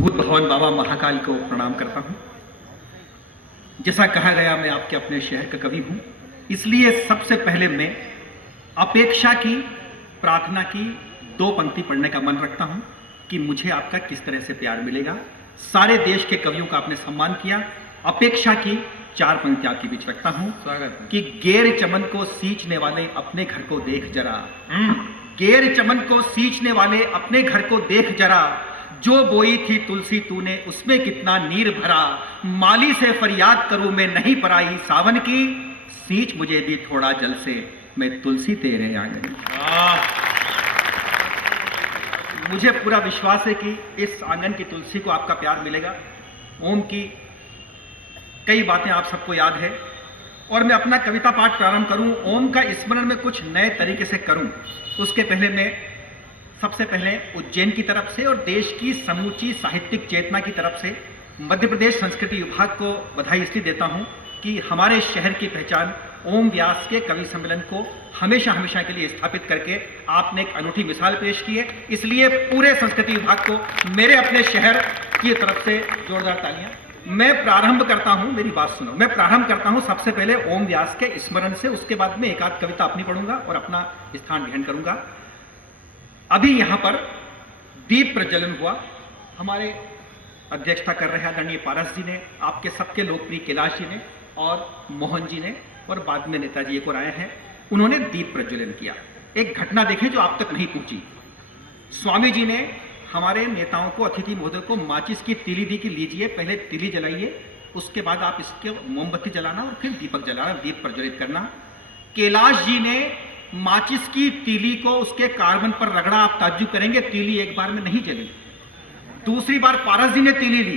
भूत भवन बाबा महाकाल को प्रणाम करता हूं। जैसा कहा गया, मैं आपके अपने शहर का कवि हूं, इसलिए सबसे पहले मैं अपेक्षा की, प्रार्थना की 2 पंक्ति पढ़ने का मन रखता हूं कि मुझे आपका किस तरह से प्यार मिलेगा। सारे देश के कवियों का आपने सम्मान किया, अपेक्षा की 4 पंक्ति आपके बीच रखता हूं। स्वागत है। कि गेर चमन को सींचने वाले अपने घर को देख जरा, गेर चमन को सींचने वाले अपने घर को देख जरा, जो बोई थी तुलसी तूने उसमें कितना नीर भरा, माली से फरियाद करूं मैं नहीं पराई सावन की, सींच मुझे भी थोड़ा जल से मैं तुलसी तेरे आंगन। मुझे पूरा विश्वास है कि इस आंगन की तुलसी को आपका प्यार मिलेगा। ओम की कई बातें आप सबको याद है और मैं अपना कविता पाठ प्रारंभ करूं, ओम का स्मरण में कुछ नए तरीके से करूं। उसके पहले मैं सबसे पहले उज्जैन की तरफ से और देश की समूची साहित्यिक चेतना की तरफ से मध्य प्रदेश संस्कृति विभाग को बधाई इसलिए देता हूं कि हमारे शहर की पहचान ओम व्यास के कवि सम्मेलन को हमेशा हमेशा के लिए स्थापित करके आपने एक अनूठी मिसाल पेश की है। इसलिए पूरे संस्कृति विभाग को मेरे अपने शहर की तरफ से जोरदार तालियां। मैं प्रारंभ करता हूं, मेरी बात सुनो, मैं प्रारंभ करता हूं सबसे पहले ओम व्यास के स्मरण से, उसके बाद में एक आध कविता अपनी पढ़ूंगा और अपना स्थान ग्रहण करूंगा। अभी यहां पर दीप प्रज्वलन हुआ, हमारे अध्यक्षता कर रहे आदरणीय पारस जी ने, आपके सबके लोकप्रिय कैलाश जी ने और मोहन जी ने और बाद में नेताजी एक और आए हैं, उन्होंने दीप प्रज्वलन किया। एक घटना देखें जो आप तक नहीं पहुंची। स्वामी जी ने हमारे नेताओं को, अतिथि महोदय को माचिस की तीली दी कि लीजिए, पहले तीली जलाइए, उसके बाद आप इसके मोमबत्ती जलाना और फिर दीपक जलाना, दीप प्रज्वलित करना। कैलाश जी ने माचिस की तीली को उसके कार्बन पर रगड़ा, आप ताज्जुब करेंगे तीली एक बार में नहीं जली। दूसरी बार पारस जी ने तीली ली,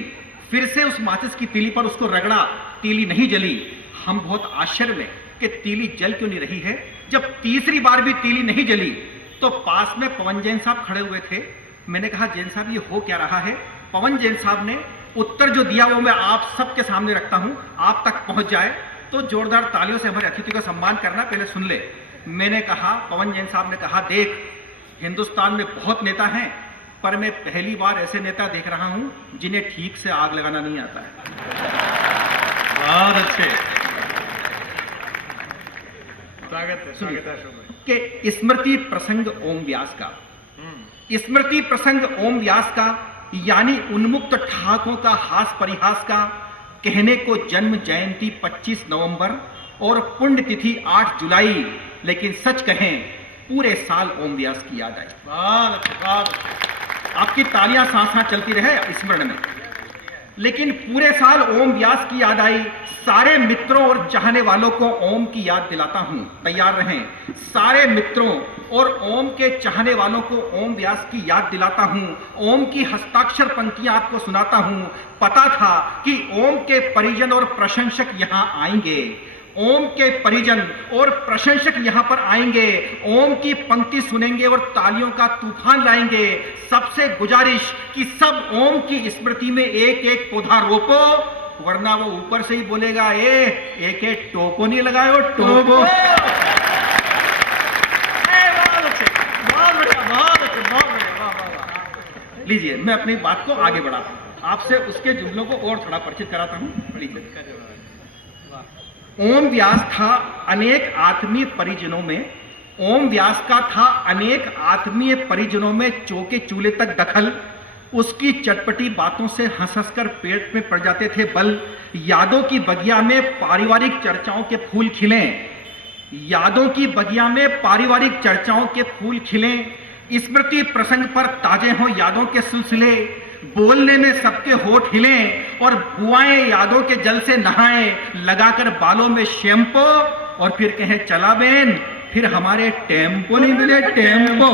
फिर से उस माचिस की तीली पर उसको रगड़ा, तीली नहीं जली। हम बहुत आश्चर्य में कि तीली जल क्यों नहीं रही है। जब तीसरी बार भी तीली नहीं जली तो पास में पवन जैन साहब खड़े हुए थे। मैंने कहा, जैन साहब ये हो क्या रहा है? पवन जैन साहब ने उत्तर जो दिया वो मैं आप सबके सामने रखता हूं, आप तक पहुंच जाए तो जोरदार तालियों से हमारे अतिथि का सम्मान करना, पहले सुन ले। मैंने कहा, पवन जैन साहब ने कहा, देख हिंदुस्तान में बहुत नेता हैं पर मैं पहली बार ऐसे नेता देख रहा हूं जिन्हें ठीक से आग लगाना नहीं आता है। बहुत अच्छे, स्वागत है, स्वागत है कि स्मृति प्रसंग ओम व्यास का, स्मृति प्रसंग ओम व्यास का, यानी उन्मुक्त ठाकों का हास परिहास का, कहने को जन्म जयंती 25 नवंबर और पुण्यतिथि 8 जुलाई, लेकिन सच कहें पूरे साल ओम व्यास की याद आई। बहुत आपकी तालियां साथ चलती रहे स्मरण में, लेकिन पूरे साल ओम व्यास की याद आई। सारे मित्रों और चाहने वालों को ओम की याद दिलाता हूं, तैयार रहें। सारे मित्रों और ओम के चाहने वालों को ओम व्यास की याद दिलाता हूं। ओम की हस्ताक्षर पंक्तियां आपको सुनाता हूं। पता था कि ओम के परिजन और प्रशंसक यहां आएंगे, ओम के परिजन और प्रशंसक यहां पर आएंगे, ओम की पंक्ति सुनेंगे और तालियों का तूफान लाएंगे। सबसे गुजारिश कि सब ओम की स्मृति में एक एक पौधा रोपो, वरना वो ऊपर से ही बोलेगा, एक एक टोको नहीं लगाओ, टोको। लीजिए, मैं अपनी बात को आगे बढ़ाता हूं, आपसे उसके जुमलों को और थोड़ा परिचित कराता हूं। लीजिए, ओम व्यास था अनेक आत्मीय परिजनों में, ओम व्यास का था अनेक आत्मीय परिजनों में चौके चूल्हे तक दखल। उसकी चटपटी बातों से हंस हंस कर पेट में पड़ जाते थे बल। यादों की बगिया में पारिवारिक चर्चाओं के फूल खिले, यादों की बगिया में पारिवारिक चर्चाओं के फूल खिले। स्मृति प्रसंग पर ताजे हों यादों के सिलसिले, बोलने में सबके होठ हिलें और बुआएं यादों के जल से नहाएं, लगाकर बालों में शैम्पू और फिर कहें, चला बेन फिर हमारे टेम्पो नहीं मिले टेम्पो,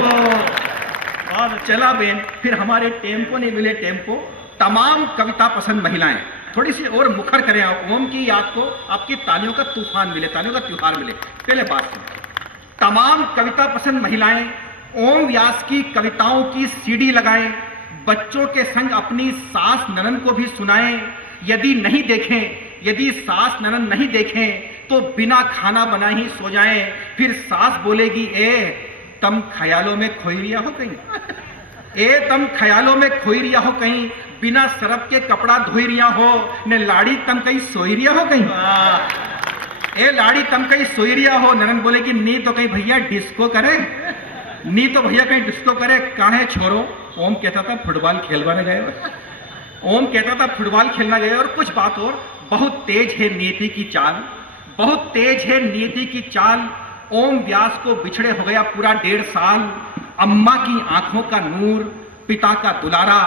और चला बेन फिर हमारे टेम्पो नहीं मिले टेम्पो। तमाम कविता पसंद महिलाएं थोड़ी सी और मुखर करें, ओम की याद को आपकी तालियों का तूफान मिले, तालियों का त्योहार मिले। पहले बात सुनो, तमाम कविता पसंद महिलाएं ओम व्यास की कविताओं की सीडी लगाएं, बच्चों के संग अपनी सास ननद को भी सुनाएं। यदि नहीं देखें, यदि सास ननद नहीं देखें तो बिना खाना बनाए ही सो जाएं। फिर सास बोलेगी, ए तम ख्यालों में खोई लिया हो कहीं। ए तम ख्यालों में खोई रिया हो कहीं, बिना सरफ के कपड़ा धोई रिया हो, ने लाड़ी तम कहीं सोई रिया हो कहीं। ए लाड़ी तम कहीं सोई रिया हो, नरन बोले कि नी तो कहीं भैया डिस्को करे, नी तो भैया कहीं डिस्को करे, काहे छोरो। ओम कहता था फुटबॉल खेलवाने गए, ओम कहता था फुटबॉल खेलना गए। और कुछ बात और, बहुत तेज है नियति की चाल, बहुत तेज है नियति की चाल। ओम व्यास को बिछड़े हो गया पूरा 1.5 साल। अम्मा की आंखों का नूर, पिता का दुलारा,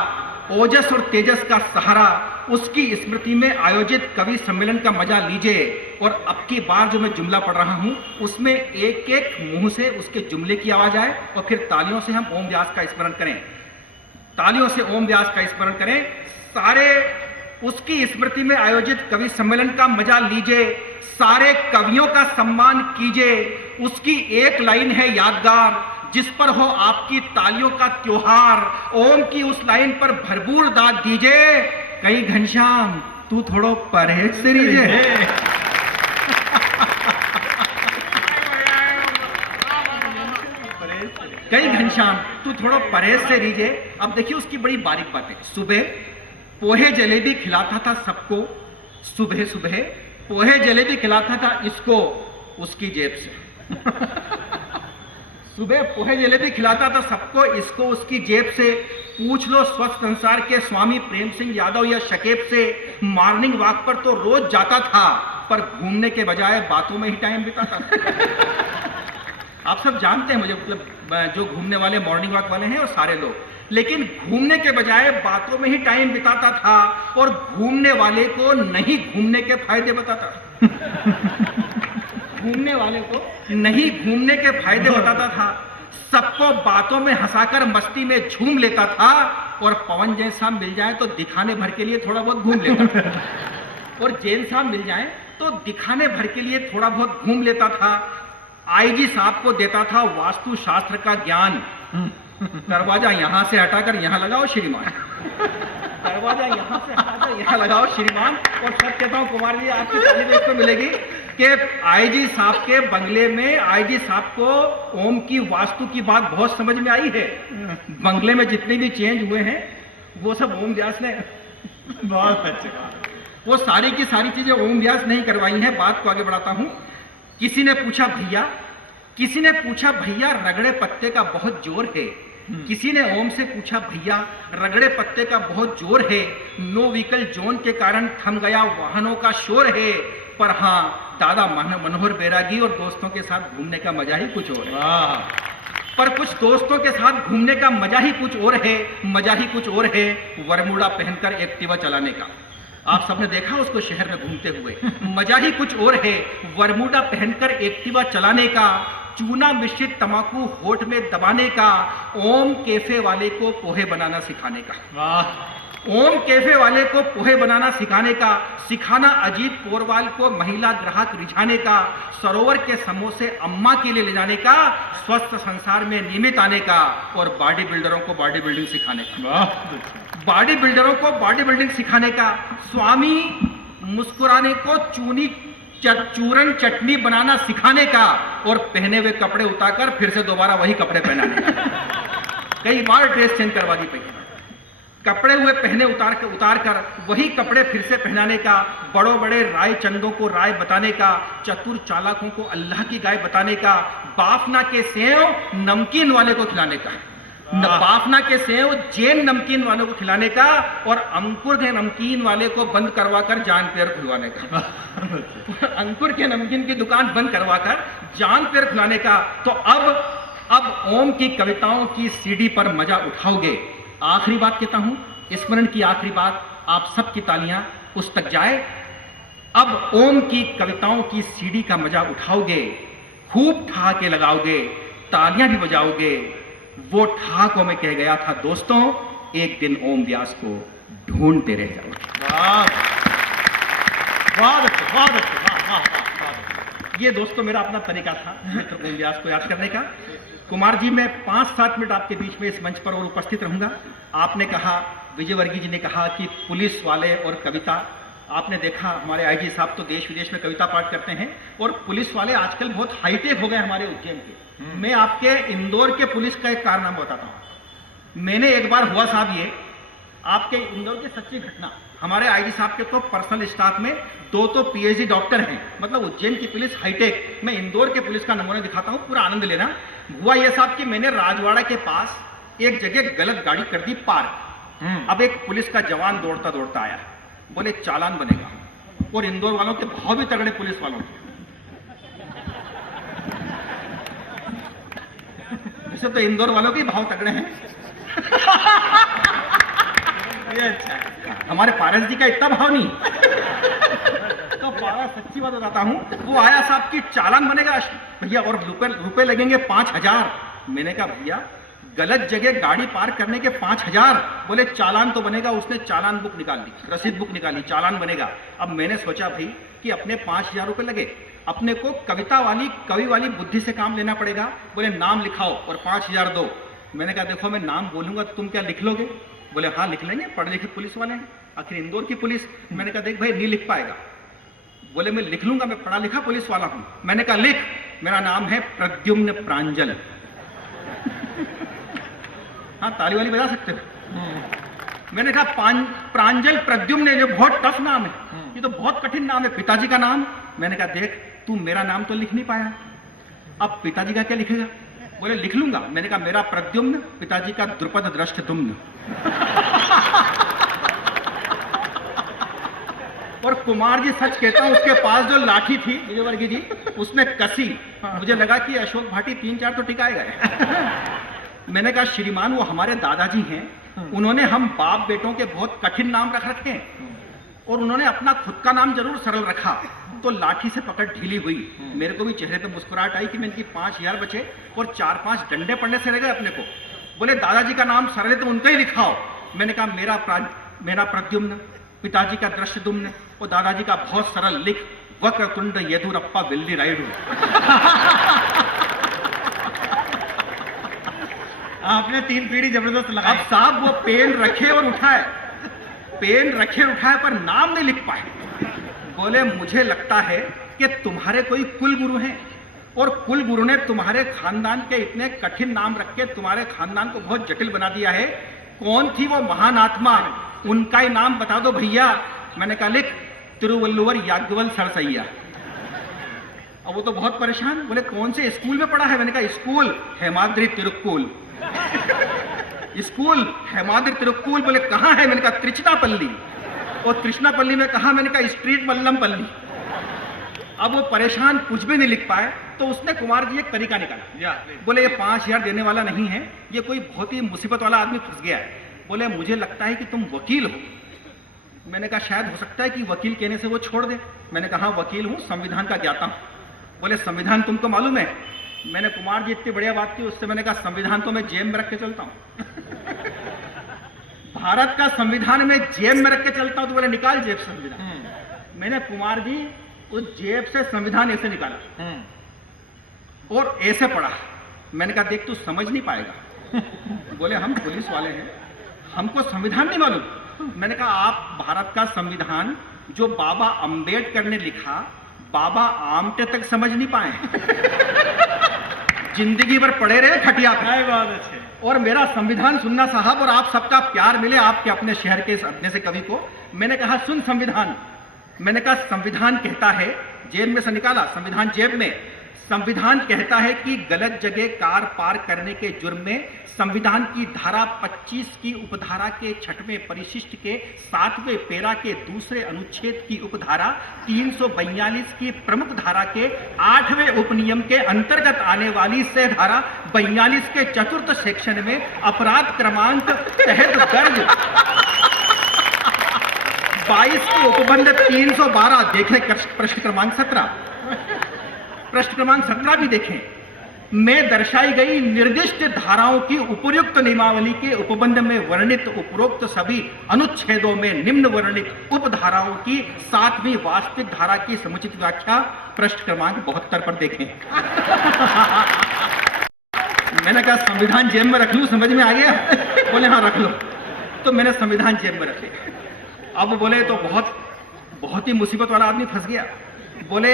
ओजस और तेजस का सहारा, उसकी स्मृति में आयोजित कवि सम्मेलन का मजा लीजिए। और अब की बार जो मैं जुमला पढ़ रहा हूं उसमें एक एक मुंह से उसके जुमले की आवाज आए और फिर तालियों से हम ओम व्यास का स्मरण करें, तालियों से ओम व्यास का स्मरण करें। सारे उसकी स्मृति में आयोजित कवि सम्मेलन का मजा लीजिए, सारे कवियों का सम्मान कीजिए। उसकी एक लाइन है यादगार, जिस पर हो आपकी तालियों का त्योहार। ओम की उस लाइन पर भरपूर दाद दीजिए, कहीं घनश्याम तू थोड़ो परहेज से रीजे। कहीं घनश्याम तू थोड़ो परहेज से रीजे। अब देखिए उसकी बड़ी बारीक बातें। सुबह पोहे जलेबी खिलाता था सबको, सुबह सुबह पोहे जलेबी खिलाता था इसको उसकी जेब से। सुबह पोहे जलेबी खिलाता था सबको, इसको उसकी जेब से। पूछ लो स्वस्थ संसार के स्वामी प्रेम सिंह यादव या शकेब से। मॉर्निंग वॉक पर तो रोज जाता था, पर घूमने के बजाय बातों में ही टाइम बिताता था। आप सब जानते हैं मुझे, मतलब जो घूमने वाले मॉर्निंग वॉक वाले हैं और सारे लोग, लेकिन घूमने के बजाय बातों में ही टाइम बिताता था और घूमने वाले को नहीं घूमने के फायदे बताता था। घूमने वाले को नहीं घूमने के फायदे बताता था, सबको बातों में हंसाकर मस्ती में झूम लेता था और पवन जैसा मिल जाए तो दिखाने भर के लिए थोड़ा बहुत घूम लेता था, और जैन साहब मिल जाए तो दिखाने भर के लिए थोड़ा बहुत घूम लेता था। आईजी साहब को देता था वास्तु शास्त्र का ज्ञान। दरवाजा यहां से हटाकर यहां लगाओ श्रीमान, दरवाजा यहां से हटाकर यहां लगाओ श्रीमान। और सच कहता हूं कुमार जी, आपकी तारीफ इसको मिलेगी कि आईजी साहब के बंगले में आईजी साहब को ओम की वास्तु की बात बहुत समझ में आई है। बंगले में जितने भी चेंज हुए हैं वो सब ओम व्यास ने, बहुत अच्छा, वो सारी की सारी चीजें ओम व्यास नहीं करवाई हैं। बात को आगे बढ़ाता हूं। किसी ने पूछा भैया, किसी ने पूछा भैया रगड़े पत्ते का बहुत जोर है। किसी ने ओम से पूछा भैया रगड़े पत्ते का बहुत जोर है, नो व्हीकल जोन के कारण थम गया वाहनों का शोर है। पर हाँ, दादा मनोहर बैरागी और दोस्तों के साथ घूमने का मजा ही कुछ और है। पर कुछ दोस्तों के साथ घूमने का मजा ही कुछ और है, मजा ही कुछ और है वरमुड़ा पहनकर एक्टिवा चलाने का। आप सबने देखा उसको शहर में घूमते हुए। मजा ही कुछ और है वरमुड़ा पहनकर एक्टिवा चलाने का, चूना मिश्रित तमाकू होठ में दबाने का, ओम कैफे वाले को पोहे बनाना सिखाने का। ओम कैफे वाले को पोहे बनाना सिखाने का, सिखाना अजीत पोरवाल को महिला ग्राहक रिझाने का, सरोवर के समोसे अम्मा के लिए ले जाने का, स्वस्थ संसार में नियमित आने का, और बॉडी बिल्डरों को बॉडी बिल्डिंग सिखाने का। बॉडी बिल्डरों को बॉडी बिल्डिंग सिखाने का, स्वामी मुस्कुराने को चूरन चटनी बनाना सिखाने का, और पहने हुए कपड़े उतारकर फिर से दोबारा वही कपड़े पहनाने का। कई बार ड्रेस चेंज करवा दी पहले, कपड़े हुए पहने उतार कर वही कपड़े फिर से पहनाने का, बड़ों बड़े राय चंदों को राय बताने का, चतुर चालाकों को अल्लाह की गाय बताने का, बाफना के सेव नमकीन वाले को खिलाने का, बाफना के सेव जैन नमकीन वालों को खिलाने का, और अंकुर के नमकीन वाले को बंद करवाकर जान पेर खुलवाने का। अंकुर के नमकीन की दुकान बंद करवाकर जान पेर खुलाने का। तो अब ओम की कविताओं की सीडी पर मजा उठाओगे। आखिरी बात कहता हूं, स्मरण की आखिरी बात, आप सबकी तालियां उस तक जाए। अब ओम की कविताओं की सीडी का मजा उठाओगे, खूब ठहाके लगाओगे, तालियां भी बजाओगे। वो ठहाकों में कह गया था दोस्तों, एक दिन ओम व्यास को ढूंढते रह जाओगे। ये दोस्तों मेरा अपना तरीका था मित्र ओम व्यास को याद करने का। कुमार जी, मैं 5-7 मिनट आपके बीच में इस मंच पर और उपस्थित रहूंगा। आपने कहा, विजय वर्गीय जी ने कहा कि पुलिस वाले और कविता। आपने देखा हमारे आईजी साहब तो देश विदेश में कविता पाठ करते हैं, और पुलिस वाले आजकल बहुत हाईटेक हो गए हमारे उज्जैन के। मैं आपके इंदौर के पुलिस का एक कारनामा बताता हूँ। मैंने एक बार हुआ साहब ये आपके इंदौर की सच्ची घटना, हमारे आईजी साहब के तो पर्सनल स्टाफ में दो तो पीएचडी डॉक्टर हैं, मतलब उज्जैन की पुलिस हाईटेक। मैं इंदौर के पुलिस का नमूना दिखाता हूँ, पूरा आनंद लेना। हुआ ये साहब कि मैंने राजवाड़ा के पास एक जगह गलत गाड़ी कर दी पार्क। अब एक पुलिस का जवान दौड़ता दौड़ता आया, बोले चालान बनेगा। और इंदौर वालों के भाव भी तगड़े पुलिस वालों के, वैसे तो इंदौर वालों के भाव तगड़े हैं। ये अच्छा है। हमारे पारस जी का इतना भाव नहीं। तो पारस सच्ची बात बताता हूँ, वो आया साहब की चालान बनेगा भैया और रुपए लगेंगे 5,000। मैंने कहा भैया गलत जगह गाड़ी पार्क करने के 5,000। बोले चालान तो बनेगा। उसने चालान बुक निकाल ली, रसीद बुक निकाली, चालान बनेगा। अब मैंने सोचा भाई कि अपने 5,000 रुपये लगे, अपने को कवि वाली बुद्धि से काम लेना पड़ेगा। बोले नाम लिखाओ और 5,000 दो। मैंने कहा देखो मैं नाम बोलूंगा तो तुम क्या लिख लोगे? बोले हाँ लिख लेंगे, पढ़े लिखे पुलिस वाले हैं, आखिर इंदौर की पुलिस। मैंने कहा देख भाई नहीं लिख पाएगा। बोले मैं लिख लूंगा, मैं पढ़ा लिखा पुलिस वाला हूं। मैंने कहा लिख, मेरा नाम है प्रद्युम्न प्रांजल। हाँ ताली वाली बजा सकते हो। मैंने कहा प्रांजल प्रद्युम्न, ये बहुत टफ नाम है, ये तो बहुत कठिन नाम है, पिताजी का नाम। मैंने कहा देख तू मेरा नाम तो लिख नहीं पाया, अब पिताजी का क्या लिखेगा? बोले लिख लूंगा। मैंने कहा मेरा प्रद्युम्न, पिताजी का द्रुपद दृष्टद्युम्न। और कुमार जी सच कहता हूं, उसके पास जो लाठी थी विजयवर्गीय जी, उसने कसी, मुझे लगा कि अशोक भाटी 3-4 तो टिकाएगा। मैंने कहा श्रीमान वो हमारे दादाजी हैं, उन्होंने हम बाप बेटों के बहुत कठिन नाम रख रखे हैं और उन्होंने अपना खुद का नाम जरूर सरल रखा। तो लाठी से पकड़ ढीली हुई, मेरे को भी चेहरे पे मुस्कुराहट आई कि मैं इनकी 5,000 बचे और 4-5 डंडे पड़ने से रह गए अपने को। बोले दादाजी का नाम सरल है तो उनका ही लिखाओ। मैंने कहा मेरा प्रद्युम्न, पिताजी का दृष्टद्युम्न और दादाजी का बहुत सरल लिख, वक्रतुंड येदुरप्पा विल्ली राइडू। आपने 3 पीढ़ी जबरदस्त अब लगाई। साहब वो पेन रखे और उठाए, पेन रखे उठाए पर नाम नहीं लिख पाए। बोले मुझे लगता है कि तुम्हारे कोई कुल गुरु हैं और कुल गुरु ने तुम्हारे खानदान के इतने कठिन नाम रख के तुम्हारे खानदान को बहुत जटिल बना दिया है। कौन थी वो महान आत्मा, उनका ही नाम बता दो भैया। मैंने कहा लिख तिरुवल्लुवर याज्ञवल सरसैया। अब वो तो बहुत परेशान, बोले कौन से स्कूल में पढ़ा है? मैंने कहा स्कूल हेमाद्रि तिरुक्कुल। स्कूल हेमाद्रि तिरुक्कुल। बोले कहाँ है? मैंने कहा त्रिचनापल्ली। और त्रिचनापल्ली में कहा? मैंने कहा स्ट्रीट मल्लमपल्ली। अब वो परेशान, कुछ भी नहीं लिख पाए। तो उसने कुमार जी एक तरीका निकाला। बोले ये 5,000 देने वाला नहीं है, ये कोई बहुत ही मुसीबत वाला आदमी फंस गया है। बोले मुझे लगता है कि तुम वकील हो। मैंने कहा शायद हो सकता है कि वकील कहने से वो छोड़ दे। मैंने कहा वकील हूँ, संविधान का ज्ञाता हूँ। बोले संविधान तुमको मालूम है? मैंने कुमार जी इतनी बढ़िया बात की उससे, मैंने कहा संविधान तो मैं जेब में रख के चलता हूँ। भारत का संविधान में जेब में रख के चलता हूँ। तो बोले निकाल जेब से संविधान। मैंने कुमार जी उस जेब से संविधान ऐसे निकाला और ऐसे पढ़ा। मैंने कहा देख तू समझ नहीं पाएगा। बोले हम पुलिस वाले हैं, हमको संविधान नहीं मालूम। मैंने कहा आप भारत का संविधान जो बाबा अंबेडकर ने लिखा, बाबा आमटे तक समझ नहीं पाए। जिंदगी भर पड़े रहे खटिया पे। बहुत अच्छे। और मेरा संविधान सुनना साहब, और आप सबका प्यार मिले आपके अपने शहर के अपने से कवि को। मैंने कहा सुन संविधान। मैंने कहा संविधान कहता है, जेब में से निकाला संविधान जेब में। संविधान कहता है कि गलत जगह कार पार्क करने के जुर्म में संविधान की धारा 25 की उपधारा के 6वें परिशिष्ट के 7वें पैरा के दूसरे अनुच्छेद की उपधारा 342 की प्रमुख धारा के 8वें उपनियम के अंतर्गत आने वाली से धारा 42 के 4th सेक्शन में अपराध क्रमांक तहत दर्ज 22 के उपबंध 312 देखें, प्रश्न क्रमांक 17, प्रश्न क्रमांक 17 भी देखें, में दर्शाई गई निर्दिष्ट धाराओं की उपर्युक्त नियमावली के उपबंध में वर्णित उपरोक्त सभी अनुच्छेदों में निम्न वर्णित उपधाराओं की 7वीं वास्तविक धारा की समुचित व्याख्या प्रश्न क्रमांक 72 पर देखें। मैंने कहा संविधान जेब में रख लूं, समझ में आ गया? बोले हाँ रख लो। तो मैंने संविधान जेब में रख लिया। अब बोले तो बहुत ही मुसीबत वाला आदमी फंस गया। बोले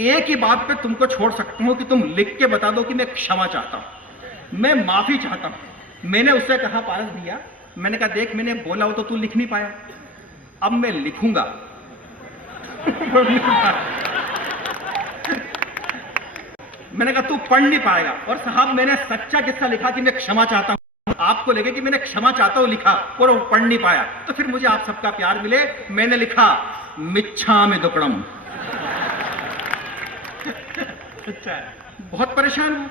एक ही बात पे तुमको छोड़ सकता हूं कि तुम लिख के बता दो कि मैं क्षमा चाहता हूं, मैं माफी चाहता हूं। मैंने उससे कहा पारस भैया, मैंने कहा देख मैंने बोला हो तो तू लिख नहीं पाया, अब मैं लिखूंगा। मैंने कहा तू पढ़ नहीं पाएगा। और साहब मैंने सच्चा किस्सा लिखा कि मैं क्षमा चाहता हूं, आपको लगे कि मैंने क्षमा चाहता हूं लिखा और वो पढ़ नहीं पाया, तो फिर मुझे आप सबका प्यार मिले। मैंने लिखा मिच्छामि दुक्कडम। अच्छा है। बहुत परेशान हूं,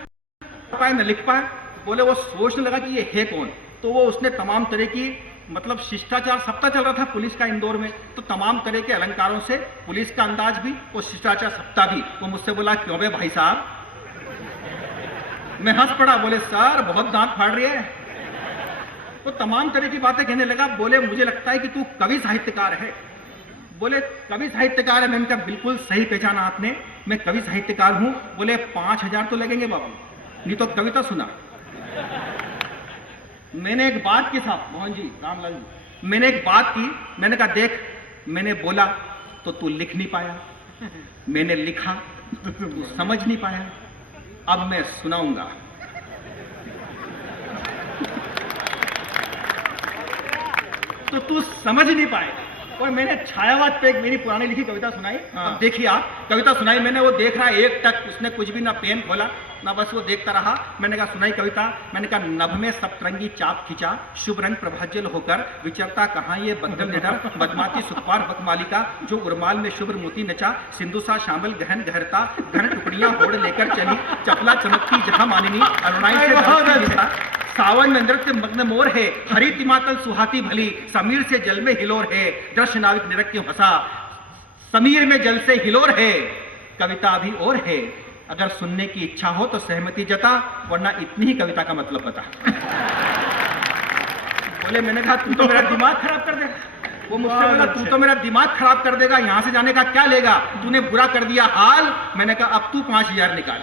पाए न लिख पाए। बोले वो सोचने लगा कि ये है कौन, तो वो उसने तमाम तरह की मतलब शिष्टाचार सप्ताह चल रहा था पुलिस का इंदौर में, तो तमाम तरह के अलंकारों से पुलिस का अंदाज भी और शिष्टाचार सप्ताह भी। वो मुझसे बोला क्यों बे भाई साहब? मैं हंस पड़ा। बोले सर बहुत दांत फाड़ रही है। वो तमाम तरह की बातें कहने लगा। बोले मुझे लगता है कि तू कवि साहित्यकार है। बोले कवि साहित्यकार है? मैंने कहा बिल्कुल सही पहचाना आपने, मैं कवि साहित्यकार हूं। बोले 5,000 तो लगेंगे बाबू, नहीं तो कविता सुना। मैंने एक बात की साहब, मोहन जी, रामलाल जी, मैंने एक बात की। मैंने कहा देख मैंने बोला तो तू लिख नहीं पाया, मैंने लिखा तो तू समझ नहीं पाया, अब मैं सुनाऊंगा। तो तू समझ नहीं पाएगा। और मैंने छायावाद पे एक मेरी पुरानी लिखी कविता सुनाई। अब देखिए आप, कविता सुनाई मैंने, वो देख रहा है एक टक, उसने कुछ भी ना पेन खोला ना, बस वो देखता रहा। मैंने कहा सुनाई कविता। मैंने कहा नभ में सप्तरंगी चाप खिंचा, शुभ रंग प्रभाज्वल होकर विचरता कहाँ ये बंदल निडर, बदमाती सुखपार बकमालिका, जो उर्माल में शुभ्र मोती नचा, सिंधुसा शामिल गहन गहरता, घन टुकड़ियां होड़ लेकर चली, चपला चमकती जहां मानिनी, अरुणाई से धरती दिशा, सावन में नृत्य मग्न मोर है, हरी तिमातल सुहाती भली, समीर से जल में हिलोर है, दृश्य नाविक निरख क्यों हंसा, समीर में जल से हिलोर है, कविता अभी और है, अगर सुनने की इच्छा हो तो सहमति जता, वरना इतनी ही कविता का मतलब बता। बोले मैंने कहा तू तो मेरा दिमाग खराब कर देगा। वो मुझसे बोला तू तो मेरा दिमाग खराब कर देगा, यहां से जाने का क्या लेगा, तूने बुरा कर दिया हाल। मैंने कहा अब तू 5,000 निकाल।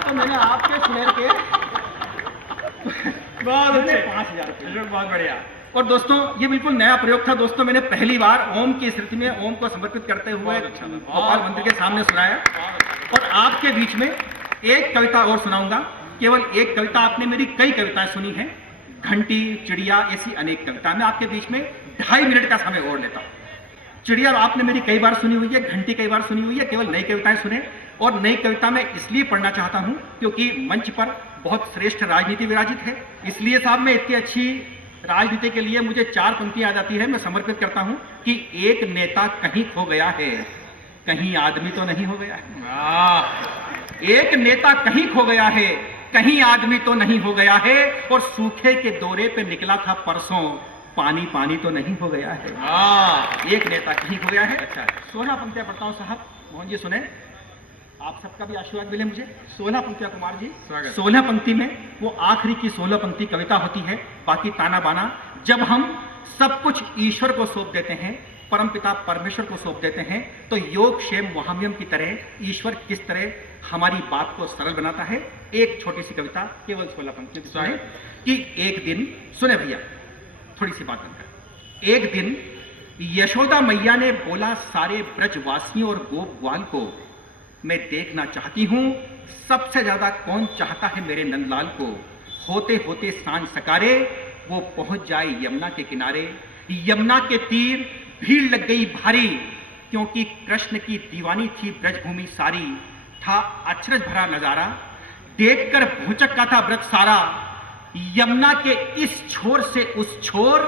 तो मैंने आपके सुनेर के बहुत अच्छे, 5,000 रुपये। बहुत बढ़िया। और दोस्तों ये बिल्कुल नया प्रयोग था दोस्तों, मैंने पहली बार ओम की स्मृति में ओम को समर्पित करते हुए गोपाल मंदिर के सामने सुनाया। और आपके बीच में एक कविता और सुनाऊंगा। केवल एक कविता, आपने मेरी कई कविताएं सुनी हैं, घंटी, चिड़िया, ऐसी अनेक कविता। मैं आपके बीच में 2.5 मिनट का समय और लेता हूं। चिड़िया आपने मेरी कई बार सुनी हुई है, घंटी कई बार सुनी हुई है, केवल नई कविताएं सुने। और नई कविता मैं इसलिए पढ़ना चाहता हूं क्योंकि मंच पर बहुत श्रेष्ठ राजनीति विराजित है, इसलिए साहब मैं इतनी अच्छी राजनीति के लिए मुझे 4 पंक्तियां आ जाती है। मैं समर्पित करता हूं कि एक नेता कहीं खो गया है, कहीं आदमी तो नहीं हो गया है। एक नेता कहीं खो गया है, कहीं आदमी तो नहीं हो गया है, और सूखे के दौरे पे निकला था परसों, पानी पानी तो नहीं हो गया है। एक नेता कहीं खो गया है। अच्छा 16 पंक्तियां पढ़ता हूं साहब, मोहन जी सुने, आप सबका भी आशीर्वाद मिले मुझे। 16 पंक्तियां कुमार जी। 16 पंक्ति में वो आखिरी की 16 पंक्ति कविता होती है, बाकी ताना बाना। जब हम सब कुछ ईश्वर को सौंप देते हैं, परमपिता परमेश्वर को सौंप देते हैं, तो योग क्षेम महाम्यम की तरह ईश्वर किस तरह हमारी बात को सरल बनाता है। एक छोटी सी कविता, केवल 16 पंक्ति सुने कि एक दिन, सुने भैया थोड़ी सी बात बनकर। एक दिन यशोदा मैया ने बोला सारे ब्रजवासियों और गोप ग्वाल को, मैं देखना चाहती हूं सबसे ज्यादा कौन चाहता है मेरे नंदलाल को। होते होते सांझ सकारे वो पहुंच जाए यमुना के किनारे, यमुना के तीर भीड़ लग गई भारी, क्योंकि कृष्ण की दीवानी थी ब्रजभूमि सारी। था अचरज भरा नजारा, देखकर भूचक का था ब्रज सारा। यमुना के इस छोर से उस छोर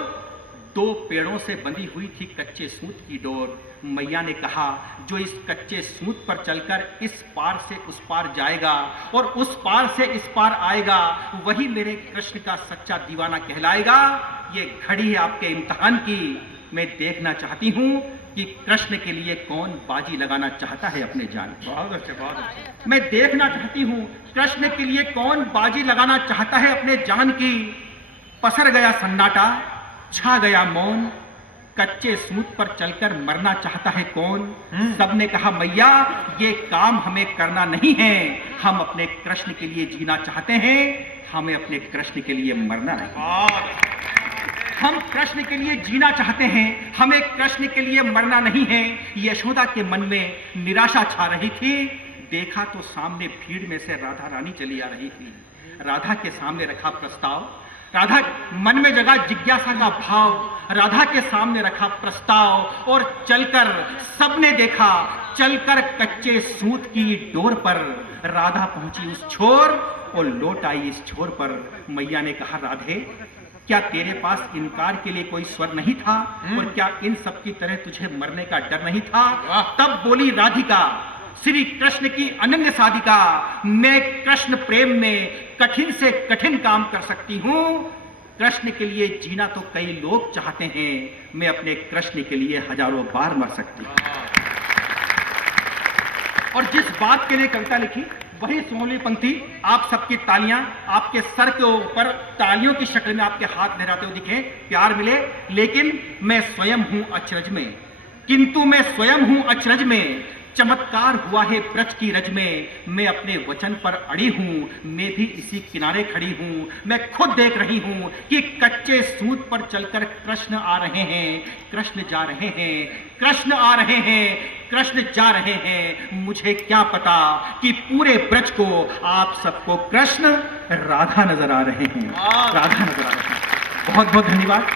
2 पेड़ों से बंधी हुई थी कच्चे सूत की डोर। मैया ने कहा जो इस कच्चे सूत पर चलकर इस पार से उस पार जाएगा और उस पार से इस पार आएगा, वही मेरे कृष्ण का सच्चा दीवाना कहलाएगा। ये घड़ी है आपके इम्तिहान की, मैं देखना चाहती हूँ कि कृष्ण के लिए कौन बाजी लगाना चाहता है अपने जान की। बहुत अच्छे, बहुत अच्छे। मैं देखना चाहती हूँ कृष्ण के लिए कौन बाजी लगाना चाहता है अपने जान की। पसर गया सन्नाटा, छा गया मौन, कच्चे सूत पर चलकर मरना चाहता है कौन। सबने कहा मैया ये काम हमें करना नहीं है, हम अपने कृष्ण के लिए जीना चाहते हैं, हमें अपने कृष्ण के लिए मरना नहीं। हम कृष्ण के लिए जीना चाहते हैं, हमें कृष्ण के लिए मरना नहीं है। यशोदा के मन में निराशा छा रही थी। देखा तो सामने भीड़ में से राधा रानी चली आ रही थी। राधा के सामने रखा प्रस्ताव, राधा मन में जगा जिज्ञासा का भाव, राधा के सामने रखा प्रस्ताव और चलकर सबने देखा, चलकर कच्चे सूत की डोर पर राधा पहुंची उस छोर और लौट आई इस छोर पर। मैया ने कहा, राधे क्या तेरे पास इनकार के लिए कोई स्वर नहीं था और क्या इन सब की तरह तुझे मरने का डर नहीं था? तब बोली राधिका, श्री कृष्ण की अनन्य साधिका, मैं कृष्ण प्रेम में कठिन से कठिन काम कर सकती हूं। कृष्ण के लिए जीना तो कई लोग चाहते हैं, मैं अपने कृष्ण के लिए हजारों बार मर सकती हूं। और जिस बात के लिए कविता लिखी वही 16वीं पंक्ति आप सबकी तालियां आपके सर के ऊपर तालियों की शक्ल में आपके हाथ लहराते हुए दिखे, प्यार मिले। लेकिन मैं स्वयं हूं अचरज में, किंतु मैं स्वयं हूं अचरज में, चमत्कार हुआ है ब्रज की रज में, मैं अपने वचन पर अड़ी हूं, मैं भी इसी किनारे खड़ी हूं। मैं खुद देख रही हूं कि कच्चे सूत पर चलकर कृष्ण आ रहे हैं, कृष्ण जा रहे हैं, कृष्ण आ रहे हैं, कृष्ण जा रहे हैं। मुझे क्या पता कि पूरे ब्रज को आप सबको कृष्ण राधा नजर आ रहे हैं, राधा नजर आ रहे हैं। बहुत बहुत धन्यवाद।